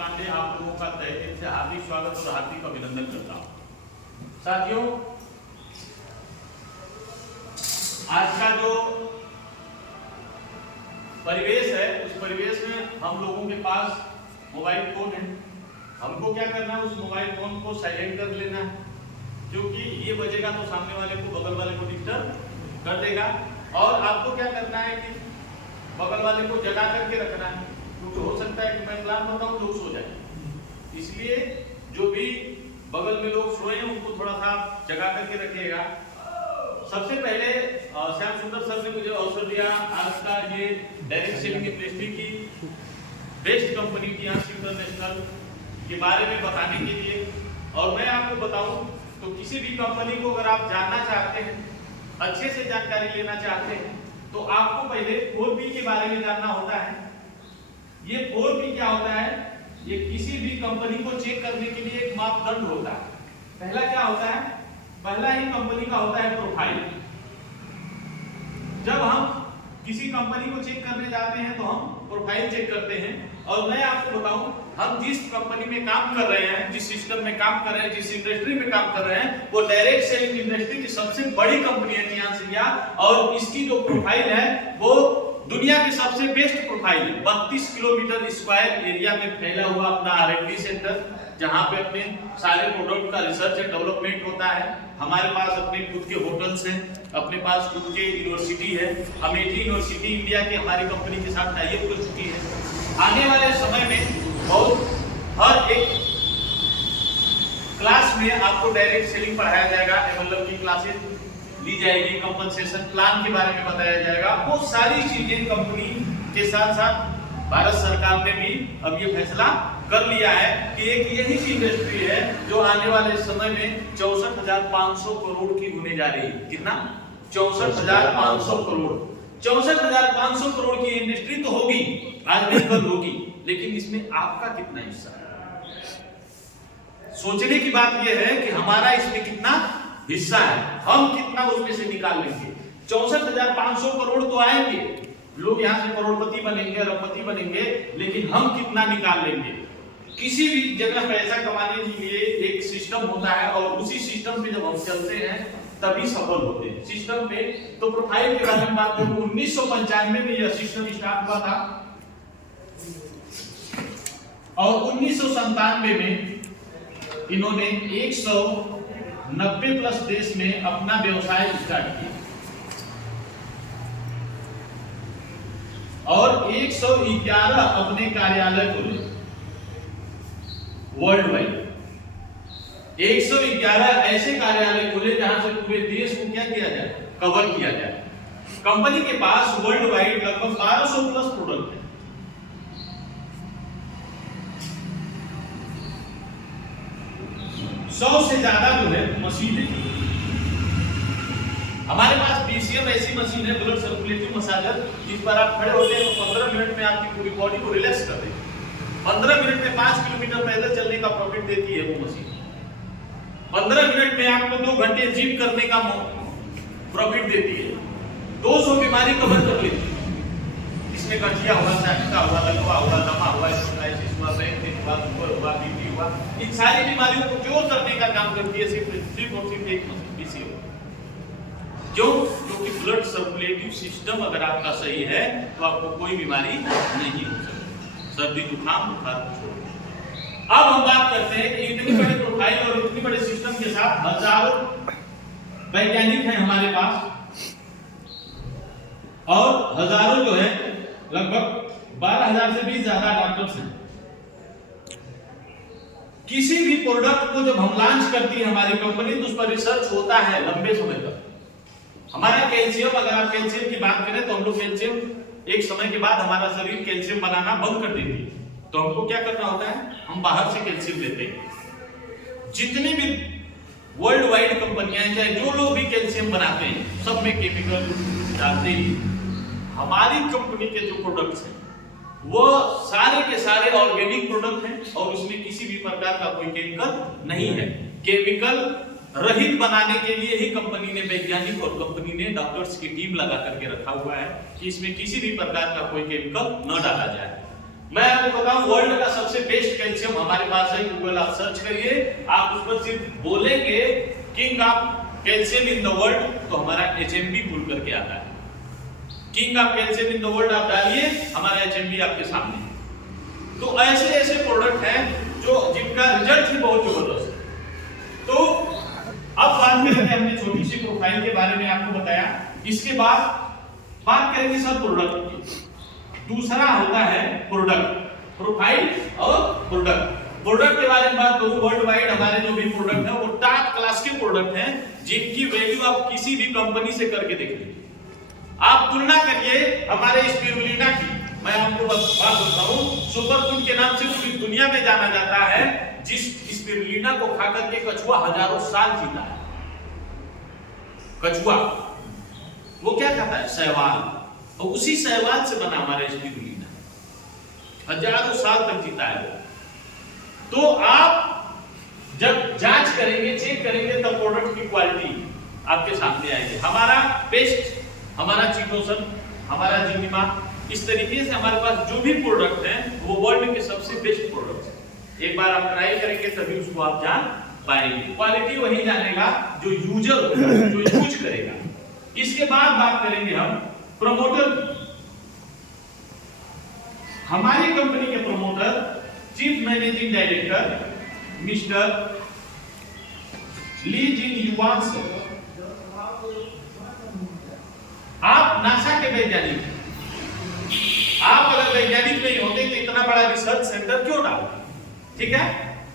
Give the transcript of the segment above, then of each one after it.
आप लोगों का तहे दिल से हार्दिक स्वागत और हार्दिक अभिनंदन करता हूं। साथियों, आज का जो परिवेश है उस परिवेश में हम लोगों के पास मोबाइल फोन है। हमको क्या करना है, उस मोबाइल फोन को साइलेंट कर लेना है, क्योंकि ये बजेगा तो सामने वाले को, बगल वाले को डिस्टर्ब कर देगा। और आपको क्या करना है कि बगल वाले को जगा करके रखना है, क्योंकि हो सकता है कि मैं प्लान बताऊं लोग सो जाए। इसलिए जो भी बगल में लोग सोए हैं उनको थोड़ा सा जगा करके रखिएगा। सबसे पहले श्याम सुंदर सर ने मुझे अवसर दिया आज का ये डायरेक्ट सेलिंग इंडस्ट्री की बेस्ट कंपनी टियांस इंटरनेशनल के बारे में बताने के लिए। और मैं आपको बताऊं तो किसी भी कंपनी को अगर आप जानना चाहते हैं, अच्छे से जानकारी लेना चाहते हैं, तो आपको पहले 4P के बारे में जानना होता है। ये 4P क्या होता है? ये किसी भी कंपनी को चेक करने के लिए एक मापदंड होता है। पहला क्या होता है? पहला ही कंपनी का होता है प्रोफाइल। जब हम किसी कंपनी को चेक करने जाते हैं तो हम प्रोफाइल चेक करते हैं। और मैं आपको बताऊं, हम जिस कंपनी में काम कर रहे हैं, जिस सिस्टम में काम कर रहे हैं, जिस इंडस्ट्री में काम कर रहे हैं, वो डायरेक्ट सेलिंग इंडस्ट्री की सबसे बड़ी कंपनी है टियांस इंडिया। और इसकी जो प्रोफाइल है वो दुनिया की सबसे बेस्ट प्रोफाइल है। 32 किलोमीटर स्क्वायर एरिया में फैला हुआ अपना R&D सेंटर, जहां पे अपने सारे प्रोडक्ट का रिसर्च एंड डेवलपमेंट होता है। हमारे पास अपने खुद के होटल्स हैं, अपने पास खुद के यूनिवर्सिटी है। अमेठी यूनिवर्सिटी इंडिया की हमारी कंपनी के साथ टाई अप कर चुकी है। आने वाले समय में हर एक क्लास में आपको डायरेक्ट सेलिंग पढ़ाया जाएगा, MLM की क्लासेस ली जाएगी, कंपनसेशन प्लान के बारे में बताया जाएगा। वो सारी चीजें कंपनी के साथ साथ भारत सरकार ने भी अब ये फैसला कर लिया है कि एक यही इंडस्ट्री है जो आने वाले समय में 64,500 करोड़ की होने जा रही है। कितना? 64,500 करोड़। 64,500 करोड़ की इंडस्ट्री तो होगी, आज नहीं कल होगी, लेकिन इसमें आपका कितना हिस्सा है? सोचने की बात यह है कि हमारा इसमें कितना हिस्सा है, हम कितना उसमें से निकाल लेंगे। 64,500 करोड़ तो आएंगे, लोग यहाँ से करोड़पति बनेंगे, अरबपति बनेंगे, लेकिन हम कितना निकाल लेंगे? किसी भी जगह पैसा कमाने के लिए एक सिस्टम होता है और उसी सिस्टम पे जब हम चलते हैं तभी सफल होते हैं। सिस्टम पे तो प्रोफाइल के बारे में बात करूं, 1995 में यह सिस्टम स्टार्ट हुआ था और 1997 में इन्होंने 190 प्लस देश में अपना व्यवसाय स्टार्ट किया और 111 अपने कार्यालय खोले वर्ल्ड वाइड। 111 ऐसे कार्यालय खोले जहां से पूरे देश को क्या किया जाए, कवर किया जाए। कंपनी के पास वर्ल्ड वाइड लगभग 1200 प्लस प्रोडक्ट है। सौ से ज्यादा जो है मशीन है। हमारे पास PCM ऐसी मशीन है, ब्लड सर्कुलेटिंग मसाजर, जिस पर आप खड़े होते हैं तो 15 मिनट में आपकी पूरी बॉडी को रिलैक्स कर देती है। 15 मिनट में 5 किलोमीटर पैदल चलने का प्रॉफिट देती है वो मशीन। 15 मिनट में आपको 2 घंटे जिम करने का प्रॉफिट देती है। 200 बीमारी कवर कर लेती है। इसमें गठिया हुआ, सैनिका हुआ, लकवा हुआ, दमा हुआ, स्टोनाइटिस हुआ, ब्रेन हुआ, शुगर हुआ, बीपी हुआ, इन सारी बीमारियों को क्योर करने का काम करती है सिर्फ और सिर्फ एक मशीन PCM। क्यों? क्योंकि ब्लड सर्कुलेटिव सिस्टम अगर आपका सही है तो आपको कोई बीमारी नहीं हो सकती, सर्दी जुकाम बुखार छोड़। अब हम बात करते हैं कि इतनी बड़ी प्रोफाइल और इतनी बड़े सिस्टम के साथ हजारों वैज्ञानिक हैं हमारे पास और हजारों जो है लगभग 12,000 से भी ज्यादा डॉक्टर्स हैं। किसी भी प्रोडक्ट को जब हम लॉन्च करती है हमारी कंपनी तो उस पर रिसर्च होता है लंबे समय तक। हमारा कैल्शियम, अगर आप कैल्शियम की बात करें तो हम लोग कैल्शियम एक समय के बाद हमारा शरीर कैल्शियम बनाना बंद कर देती है, तो हमको क्या करना होता है, हम बाहर से कैल्शियम लेते हैं। जितनी भी वर्ल्ड वाइड कंपनियां हैं, चाहे जो लोग भी कैल्शियम बनाते हैं, सब में केमिकल डालते ही। हमारी कंपनी के जो प्रोडक्ट्स हैं वो सारे के सारे ऑर्गेनिक प्रोडक्ट हैं और उसमें किसी भी प्रकार का कोई केमिकल नहीं है। केमिकल रहित बनाने के लिए ही कंपनी ने वैज्ञानिक और कंपनी ने डॉक्टर्स की टीम लगा करके रखा हुआ है कि इसमें किसी भी प्रकार का कोई केमिकल न डाला जाए। मैं आपको बताऊं वर्ल्ड का सबसे बेस्ट कैल्शियम हमारे पास है। गूगल आप सर्च करिए, आप उस पर सिर्फ बोलेंगे king of calcium in the world तो हमारा HMB खुल करके आता है। King of calcium in the world आप डालिए, हमारा HMB आपके सामने। तो ऐसे ऐसे प्रोडक्ट हैं जो जिनका रिजल्ट ही बहुत जबरदस्त है। तो अब बात करेंगे, हमने छोटी सी प्रोफाइल के बारे में आपको बताया। इसके बाद बात करेंगे सब प्रोडक्ट की। दूसरा होता है प्रोडक्ट, प्रोफाइल और प्रोडक्ट। प्रोडक्ट के बारे में बात करूं, वर्ल्ड वाइड हमारे जो भी प्रोडक्ट है वो टॉप क्लास के प्रोडक्ट हैं जिनकी वैल्यू आप किसी भी कंपनी से करके देख लीजिए। आप तुलना करिए हमारे स्पिरुलिना की। मैं आपको बात बताऊं, सुपर फूड के नाम से पूरी दुनिया में जाना जाता है। जिस स्पिरुलिना को खा करके कछुआ हजारों साल जीता है। कछुआ वो क्या खाता है? शैवाल, और उसी शैवाल से बना हमारा स्पिरुलिना हजारों साल तक जीता है। तो आप जब जांच करेंगे, चेक करेंगे, तब प्रोडक्ट की क्वालिटी आपके सामने आएगी। हमारा पेस्ट, हमारा चिटोसन, हमारा जिनिमा, इस तरीके से हमारे पास जो भी प्रोडक्ट हैं वो वर्ल्ड के सबसे बेस्ट प्रोडक्ट्स हैं। एक बार आप ट्राई करेंगे तभी उसको आप जान पाएंगे। क्वालिटी वही जानेगा जो यूजर होगा, जो यूज करेगा। इसके बाद बात करेंगे हम प्रमोटर। हमारी कंपनी के promoter chief managing director mister Li Jin Yuan से। आप नासा के वैज्ञानिक, आप अगर वैज्ञानिक नहीं होते तो इतना बड़ा रिसर्च सेंटर क्यों डालते? ठीक है,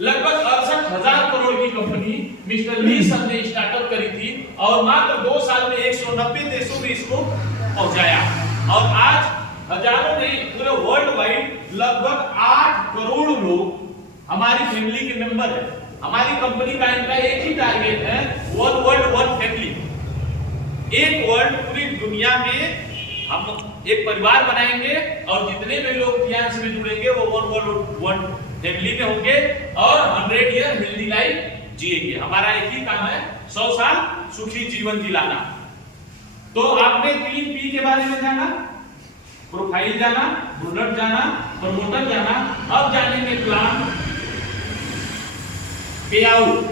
लगभग 68,000 करोड़ की कंपनी मिस्टर ली सर ने स्टार्टअप करी थी और मात्र 2 साल में 190 देशों में इसको पहुंचाया। और आज हजारों नहीं, पूरे वर्ल्ड वाइड लगभग 8 करोड़ लोग हमारी फैमिली के मेंबर हैं। हमारी कंपनी का इनका एक ही टारगेट है, वन वर्ल्ड वन फैमिली। एक वर्ल्ड, पूरी दुनिया में हम एक परिवार बनाएंगे और जितने भी लोग ध्यान से जुड़ेंगे वो वन वर्ल्ड वन फैमिली में होंगे और 100 ईयर हेल्दी लाइफ जिएंगे। हमारा एक ही काम है, 100 साल सुखी जीवन जिलाना। तो आपने 3 P के बारे में जाना, प्रोफाइल जाना, प्रोडक्ट जाना, प्रमोटर जाना। अब जानेंगे प्लान, पे आउट।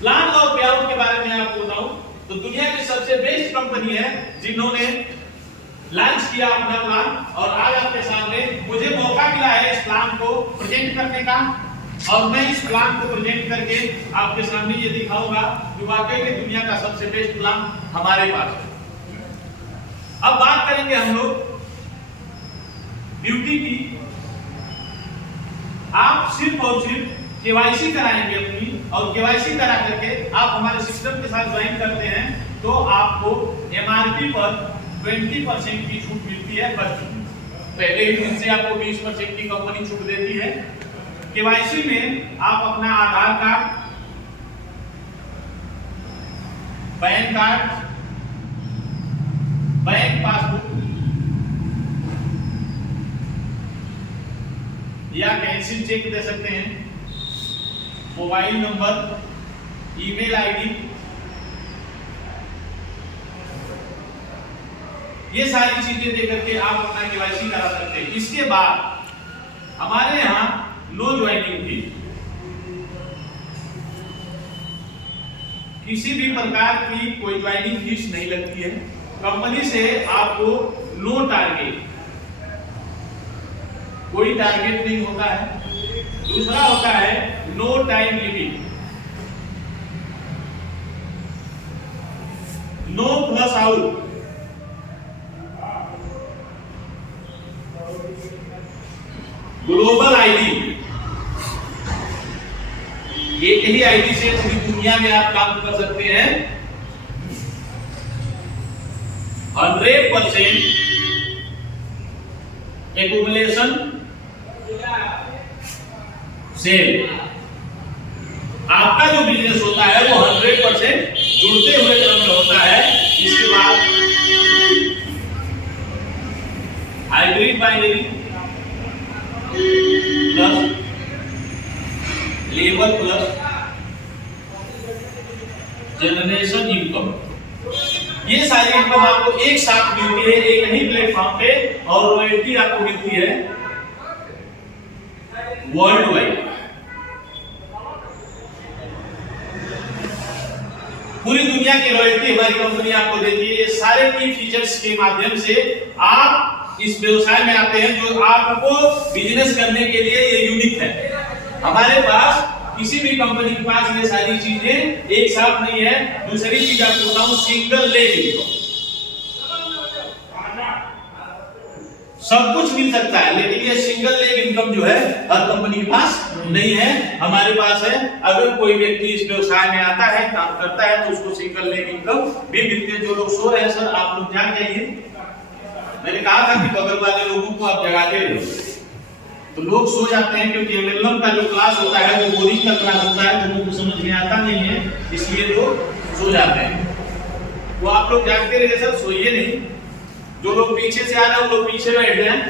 प्लान और पे आउट के बारे में आपको बताऊं तो दुनिया की सबसे बेस्ट कंपनी है जिन्होंने लॉन्च किया अपना प्लान। और आज आपके सामने मुझे मौका मिला है इस प्लान को प्रेजेंट करने का, और मैं इस प्लान को प्रेजेंट करके आपके सामने ये दिखाऊंगा कि वाकई में दुनिया का सबसे बेस्ट प्लान हमारे पास है। अब बात करेंगे हम लोग ब्यूटी की। आप सिर्फ और सिर्फ केवाईसी कराएंगे अपनी, और केवाईसी करा करके आप हमारे सिस्टम के साथ ज्वाइन करते हैं तो आपको MRP पर 20% की छूट मिलती है। पहले ही दिन से आपको 20% की कंपनी छूट देती है। केवाईसी में आप अपना Aadhaar card, PAN card, bank passbook या कैंसिल चेक दे सकते हैं, मोबाइल नंबर, ईमेल आईडी, ये सारी चीजें देकर के आप अपना केवाईसी करा सकते हैं। इसके बाद हमारे यहाँ नो ज्वाइनिंग फी, किसी भी प्रकार की कोई ज्वाइनिंग फीस नहीं लगती है। कंपनी से आपको नो टारगेट, कोई टारगेट नहीं होता है। दूसरा होता है no time limit, no plus out, global ID, एक ही आईडी से पूरी दुनिया में आप काम कर सकते हैं। 100% एक्युमुलेशन सेल। आपका जो बिजनेस होता है वो 100% जुड़ते हुए क्रम में होता है। इसके बाद hybrid binary plus labour plus generation income, ये सारी इनकम आपको एक साथ मिलती है एक ही प्लेटफॉर्म पे, और रॉयल्टी आपको मिलती है वर्ल्ड वाइड। पूरी दुनिया की रॉयल्टी हमारी कंपनी आपको देती है। ये सारे की फीचर्स के माध्यम से आप इस व्यवसाय में आते हैं जो आपको बिजनेस करने के लिए ये यूनिक है। हमारे पास किसी भी कंपनी के पास ये सारी चीजें एक साथ नहीं है। दूसरी चीज आपको बताऊं, सिंगल लेग इनकम, सब कुछ मिल सकता है लेकिन ये सिंगल लेग इनकम जो है हर कंपनी के पास नहीं है, हमारे पास है। अगर कोई व्यक्ति इस व्यवसाय में आता है, काम करता है, तो उसको सिंगल लेग इनकम भी मिलती है। जो लोग सो रहे हैं सर, आप लोग जाग जाइए। मैंने कहा था कि बगल वाले लोगों को आप जगाते रहिए। तो लोग सो जाते हैं क्योंकि एमएलएम का जो क्लास होता है वो बोरिंग का क्लास होता है, लोगों को समझ में आता नहीं है, इसलिए वो सो जाते हैं। तो आप लोग जागते रहिए सर, सोइए नहीं। जो लोग पीछे से आ रहे हैं वो लोग पीछे बैठ जाएं।